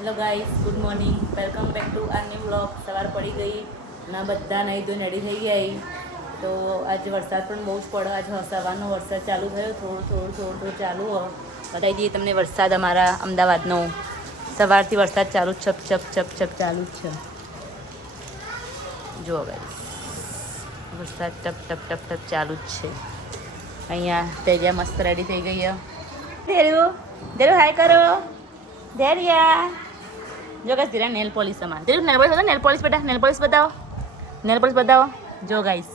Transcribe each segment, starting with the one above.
Hello guys, good morning, welcome back to our new vlog. સવાર પડી ગઈ અને બધા નહીં ધોઈને રેડી થઈ ગયા. તો આજે વરસાદ પણ બહુ જ પડે. આજે સવારનો વરસાદ ચાલુ થયો, થોડું ચાલુ હોય. બતાવી દઈએ તમને વરસાદ અમારા અમદાવાદનો. સવારથી વરસાદ ચાલુ છપ ચાલુ જ છે. જુઓ ગાઈસ, વરસાદ ટપ ચાલુ જ છે. અહીંયા તેરિયા મસ્ત રેડી થઈ ગઈ છે. ધેરુ હાય કરો. ધૈર્યા જો ગાઈસ, ધીરા નેલ પોલિશ સમાન. ધીરું નેલ પોલિશ બતાવો, નેલ પોલિશ બેટા, નેલ પોલિશ બતાવો. જો ગાઈસ,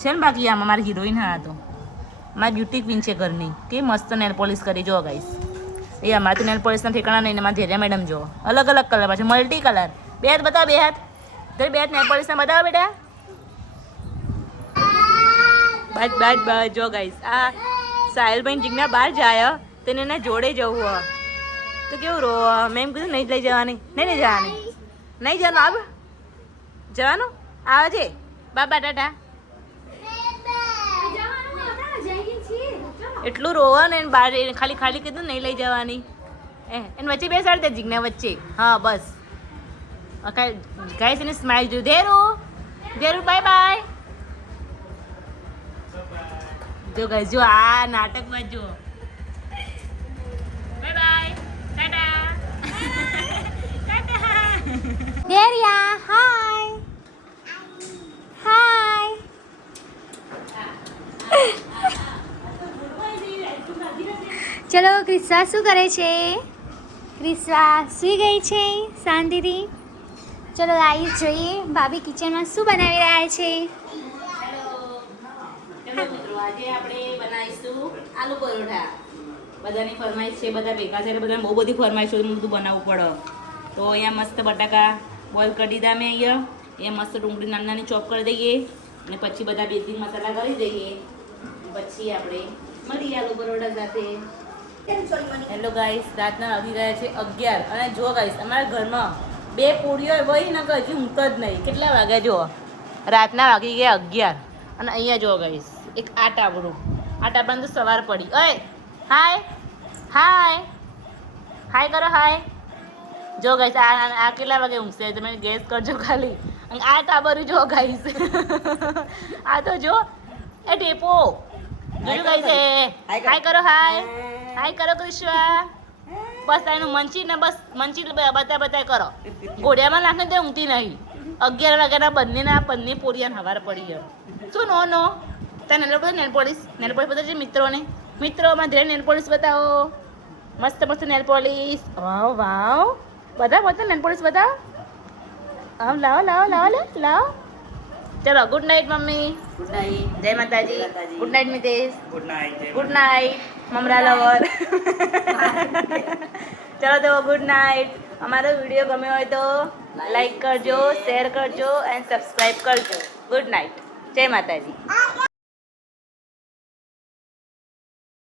છે ને બાકી આમાં મારી હિરોઈન. હા, તો મારી બ્યુટી ક્વીન છે ઘરની. કે મસ્ત નેલ પોલિશ કરી. જો ગાઈસ, એ અમારે તો નેલ પોલિશના ઠેકાણા નહીં. અમારા ધૈર્યા મેડમ જો અલગ અલગ કલર પાછું, મલ્ટી કલર. બે હાથ બતાવો, બે હાથ. ધીરે બે હાથ નેલ પોલિશના બતાવો બેટા. બસ જો ગાઈસ, આ સાહેલભાઈ જીગના બહાર જાય તેને એના જોડે જવું હોય તો કેવું રો. મેં કીધું નહીં લઈ જવાની, નહીં જવાનું. આવ જવાનું આવે છે. બાબા ટાટા. એટલું રોવા ને બહાર ખાલી કીધું નહીં લઈ જવાની. એને વચ્ચે બેસાડ દે, જીગના વચ્ચે. હા બસ. ગાઈસ, એને સ્માઈલ જોયું. ધેરુ બાય બાય. જો ગાઈસ, જો આ નાટકમાં જો બાય બાય ટાટા. ધૈર્યા હાય હાય. ચલો, ક્રિસ્વા શું કરે છે? ક્રિસ્વા સૂઈ ગઈ છે શાંતિથી. ચલો આવીશ જોઈએ ભાભી કિચનમાં શું બનાવી રહ્યા છે. આજે આપણે બનાવીશું આલુ પરોઠા. બધાની ફરમાઈશ છે, બધા ભેગા છે, બધાને બહુ બધી ફરમાઈશો બધું બનાવવું પડે. તો અહીંયા મસ્ત બટાકા બોઇલ કરી દીધા મેં. અહીંયા મસ્ત ડુંગળી નાની ચોપ કરી દઈએ અને પછી બધા બેઝિક મસાલા કરી દઈએ. પછી આપણે મળીએ આલુ પરોઠા સાથે. હેલો ગાઈસ, રાતના વાગી ગયા છે 11. અને જો ગાઈસ, અમારા ઘરમાં 2 પૂરીઓ વહી ને હજી ઊંઘ જ નહીં. કેટલા વાગ્યા જુઓ, રાતના વાગી ગયા 11. અને અહીંયા જુઓ ગાઈસ, એક આ ટાબડું તો સવાર પડી. ઓય હાય કરો. હાય જો ગાઈસ, આ કેટલા વાગે ઊંઘશે તમે ગેસ કરજો ખાલી. અને આ ટાબરું જો ગાઈસ, આ તો જો એ ટેપો જોયું ગાઈસ. હાય કરો. હાય કરો કૃષ્વા. બસ એનું મંચી બતા કરો. ઘોડિયામાં નાખે તે ઊંઘતી નહીં. 11 વાગ્યાના બંને પોરિયાને હવાર પડી જાય. શું નો તને નેલ પોલિશ બતાવજે મિત્રોમાં ધીરે નેલ પોલિશ બતાવો. મસ્ત નેલ પોલિશ. વાવ બધા નેલ પોલિશ બતાવો. લાવો. ચલો, good night mummy. Good night. જય માતાજી. Good night Mitesh. Good night મમરા લવર. ચલો તો ગુડ નાઇટ. અમારો વિડીયો ગમ્યો હોય તો લાઈક કરજો, શેર કરજો એન્ડ સબસ્ક્રાઈબ કરજો. Good night. જય માતાજી.